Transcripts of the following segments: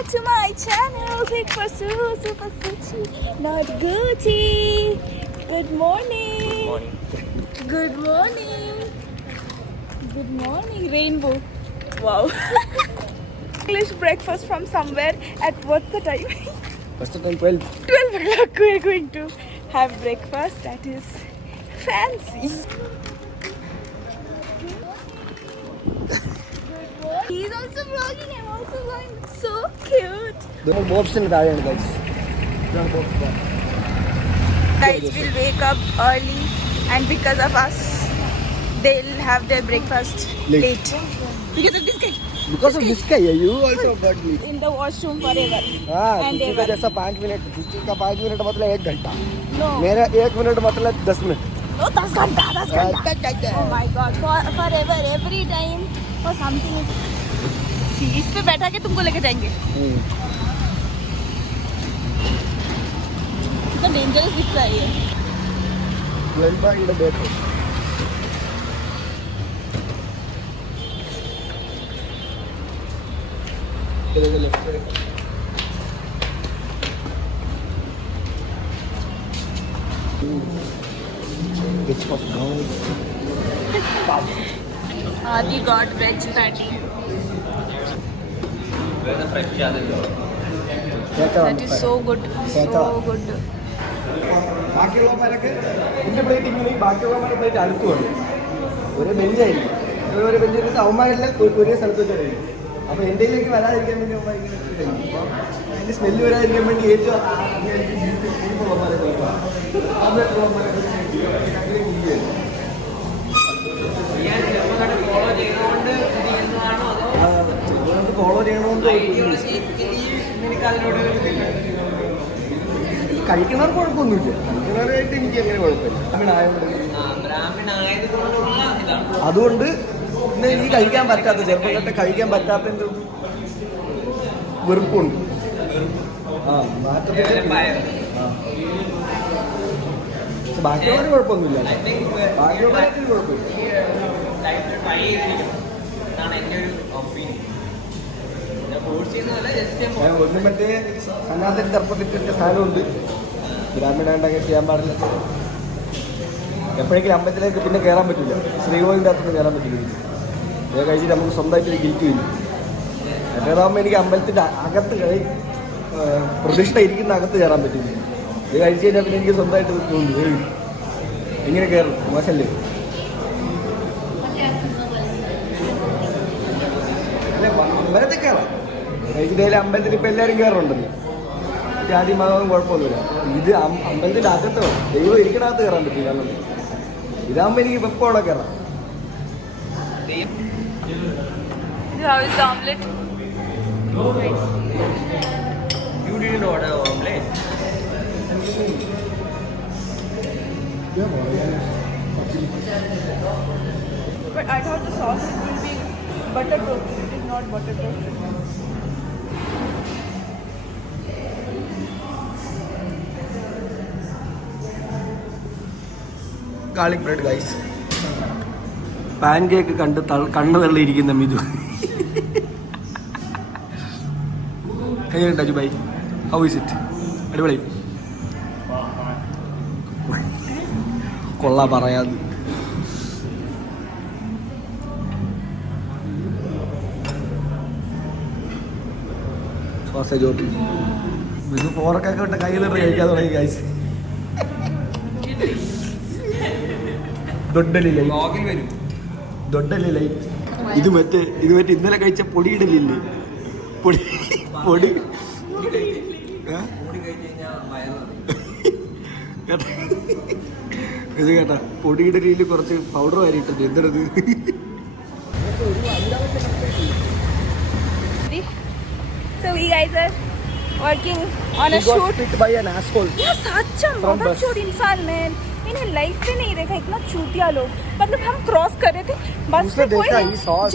back to my channel. Click for Super Suchi, not Gucci. Good morning. Good morning. Good morning, Rainbow. Wow. English breakfast from somewhere at what's the time? What's the time? 12. 12 o'clock. We're going to have breakfast. That is fancy. He's also vlogging. I'm also vlogging. So cute. The bobs in the diet, guys. Guys will wake up early, and because of us, they'll have their breakfast late. Because of this guy. Because of this guy, you also got me. In the washroom forever. हाँ, And चुच्ची का जैसा 5 मिनट, चुच्ची का 5 मिनट मतलब 1 घंटा. No. मेरा 1 मिनट मतलब 10 मिनट. Oh, 10 घंटा. Oh my God, forever, every time, or something is. इस पे बैठा के तुमको लेके जाएंगे. कितना डेंजरस दिख रहा है ये. Welcome in the bed. Which was good. Adi got veg patty. That is so good. So good. ബാക്കിയുള്ളവന്മാരൊക്കെ എൻ്റെ പ്ലേറ്റ് ഇങ്ങനെ ബാക്കിയുള്ളവന്മാരുടെ പ്ലേറ്റ് അടുത്ത് വന്നു ഒരേ ബെഞ്ചായിരിക്കും ഒരു ബെഞ്ചിൽ അവന്മാരെല്ലാം ഒരേ സ്ഥലത്ത് വെച്ച് കഴിയും അപ്പോൾ എൻ്റെയിലേക്ക് വരാതിരിക്കാൻ വേണ്ടി അവന്മാർ ഇങ്ങനെ കഴിയും അപ്പോൾ അതിൻ്റെ സ്മെല്ല് വരാതിരിക്കാൻ വേണ്ടി ഏറ്റവും ഫോളോ ചെയ്യണമെന്ന് കഴിക്കുന്നവർക്ക് കുഴപ്പമൊന്നുമില്ല കഴിക്കുന്നവരായിട്ട് എനിക്ക് അങ്ങനെ കുഴപ്പമില്ല അതുകൊണ്ട് പിന്നെ എനിക്ക് കഴിക്കാൻ പറ്റാത്ത ചെറുപ്പം തൊട്ട് കഴിക്കാൻ പറ്റാത്തതിൻ്റെ വെറുപ്പുണ്ട് ബാക്കിയുള്ളവർ കുഴപ്പമൊന്നുമില്ല ബാക്കിയുള്ളവർക്ക് കുഴപ്പമില്ല ഒന്നും മറ്റേ സനാതന ധർമ്മത്തിൻ്റെ സ്ഥാനമുണ്ട് ഗ്രാമീണായിട്ട് അങ്ങനെ ചെയ്യാൻ പാടില്ല എപ്പോഴെങ്കിലും അമ്പലത്തിലേക്ക് പിന്നെ കയറാൻ പറ്റില്ല ശ്രീകോവിലിൻ്റെ അകത്തൊന്നും കയറാൻ പറ്റില്ല ഇത് കഴിച്ചിട്ട് നമുക്ക് സ്വന്തമായിട്ടൊരു ഗിൽറ്റ് വരും മറ്റേതാകുമ്പോൾ എനിക്ക് അമ്പലത്തിൻ്റെ അകത്ത് പ്രതിഷ്ഠ ഇരിക്കുന്ന അകത്ത് കയറാൻ പറ്റില്ല ഇത് കഴിച്ച് കഴിഞ്ഞാൽ പിന്നെ എനിക്ക് സ്വന്തമായിട്ട് തോന്നുന്നു എങ്ങനെ കയറും മോശമല്ലേ അമ്പലത്തിൽ കയറാം കഴിച്ചിട്ട് അമ്പലത്തിൽ ഇപ്പം എല്ലാവരും കയറുന്നുണ്ടല്ലോ ജാതി മതവും കുഴപ്പമൊന്നുമില്ല ഇത് അമ്പലത്തിൻ്റെ അകത്ത് ദൈവം ഇരിക്കണകത്ത് കയറാൻ പറ്റില്ല കാരണം ഇതാകുമ്പോൾ എനിക്ക് വെപ്പം അവിടെ കയറാം How is the omelette? You didn't order omelette. But I thought the sauce will be butter toasted. It is not butter toasted. Garlic bread guys pan cake കണ്ട് കണ്ണ് തള്ളിയിരിക്കുന്ന മിതു എങ്ങനെയുണ്ട് അജുബായി ഹൗ ഈസ് ഇറ്റ് അടിപൊളി കൊള്ളാ പറയാത് സോസേജ് ഓട്ടി മിതു ഫോറക്കൊക്കെ വിട്ട കയ്യിൽ കഴിക്കാൻ തുടങ്ങി ഗൈസ് ദൊഡ്ഡലില്ലേ ഇത് മറ്റേ ഇന്നലെ കഴിച്ച പൊടിയിടലില്ലേ പൊടി പൊടി ഇത് കേട്ടാ പൊടിയിടലിൽ കുറച്ച് പൗഡർ വാരിയിട്ടുണ്ട് എന്തിനത് So we guys are working on a shoot. He got by an asshole. Yeah, सच में बहुत चोर इंसान man. मैंने लाइफ में नहीं देखा इतना चूतिया लोग. मतलब हम क्रॉस कर रहे थे बस से कोई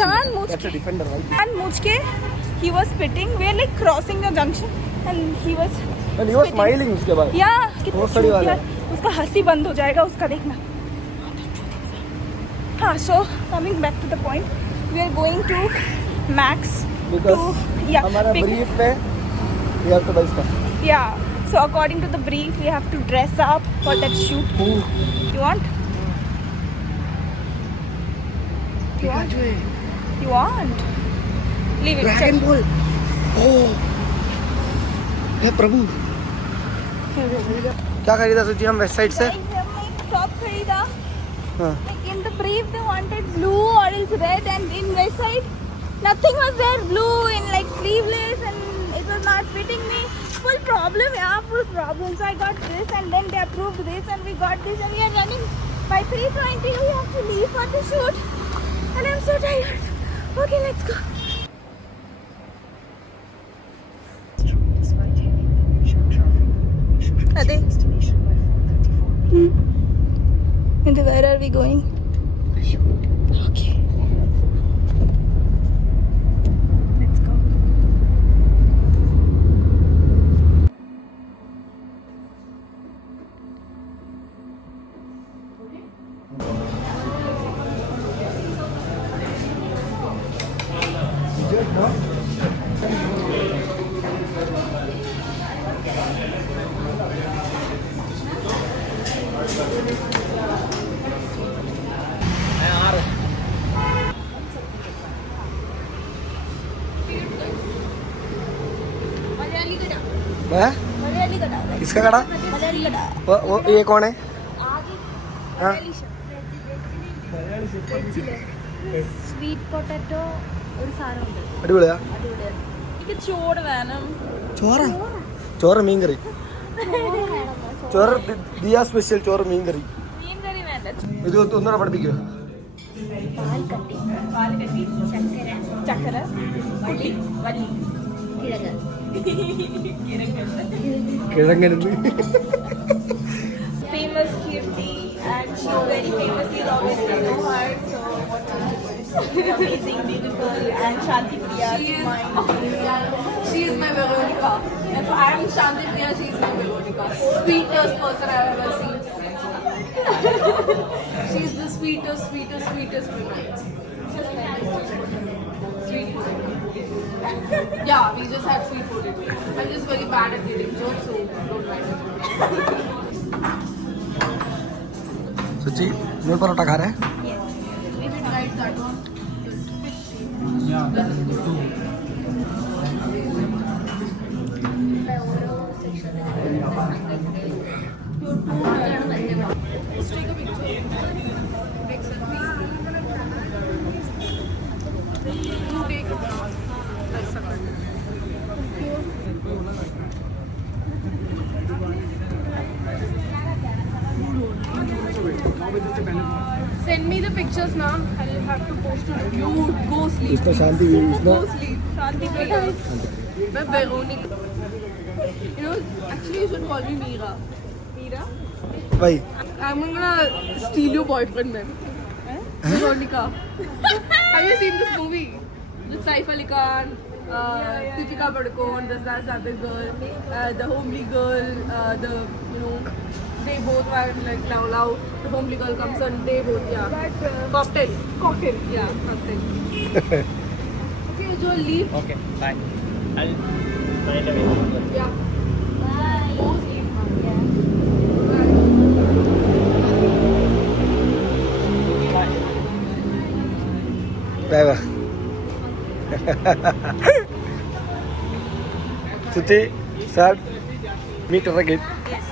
जानबूझ के he was spitting. We were like crossing the junction and he was smiling उसके बाद. Yeah, कितना चूतिया. उसका हंसी बंद हो जाएगा उसका देखना. हाँ, so coming back to the point, we are going to Max because to हमारा brief में We have to buy stuff. Yeah. So according to the brief, we have to dress up for that shoot. Ooh. You want? You want? You want? Leave it. Dragon Ball. Oh. हे प्रभु. क्या खरीदा सोचिए हम west side से? टॉप खरीदा. हाँ. Like in the brief they wanted blue or else red, and in west side nothing was there. Blue in like sleeveless, and it was not fitting me. Full problem, yeah, full problem. So I got this, and then they approved this, and we got this, and we are running by 3:20. We have to leave for the shoot, and I'm so tired. Okay, let's go. Ade. And where are we going? Okay. Let's go. Malayali कड़ा. हैं? मलयाली कड़ा. किसका कड़ा? मलयाली कड़ा. वो ये कौन है? आगे. हाँ? സ്വീറ്റ് പൊട്ടറ്റോ ഒരു സാധനമുണ്ട്. അടിപൊളിയാ. അടിപൊളിയാണ്. എനിക്ക് ചോറ് വേണം. ചോറ്. ചോറ് മീൻ കറി. ചോറ് ദിയ സ്പെഷ്യൽ ചോറ് മീൻ കറി. മീൻ കറി വേണ്ട. ഇത് ഒന്നുകൂടെ പഠിപ്പിക്കുമോ? പാൽക്കട്ടി. ചക്കര. ചക്കര. വള്ളി. വള്ളി. കിഴങ്ങരുന്ന്. Famous Kirti, and she's very famous. You'll obviously know her. So she's amazing, beautiful, and Shanti Priya. She is my Veronica. If I am Shanti Priya, she is my Veronica. Sweetest person I have ever seen. She is the sweetest woman. Sweet potato. Yeah, we just had sweet potato. I'm just very bad at getting jokes, so don't mind it. सुची नून परोठा खा रहे हैं? We tried that one. Let's take a picture. Take selfie. You take it. Let's second. Send me the pictures, ma'am. I'll have to post it. You go sleep. इसमें शांति Go इसमें sleep. Shanti Priya. I'm Veronica. You know, actually you should call me Meera. Meera? भाई I'm gonna steal your boyfriend, ma'am. Veronica. Have you seen this movie? With Saif Ali Khan, Deepika Padukone, this other girl, the homely girl, they both were like now the homely girl comes and they both, yeah. Cocktail. Yeah, cocktail. Okay, Joel, leave. Okay, bye. I'll find a way. Yeah. Bye. Go sleep. Bye bye. Suchi sad meet her again. Yes.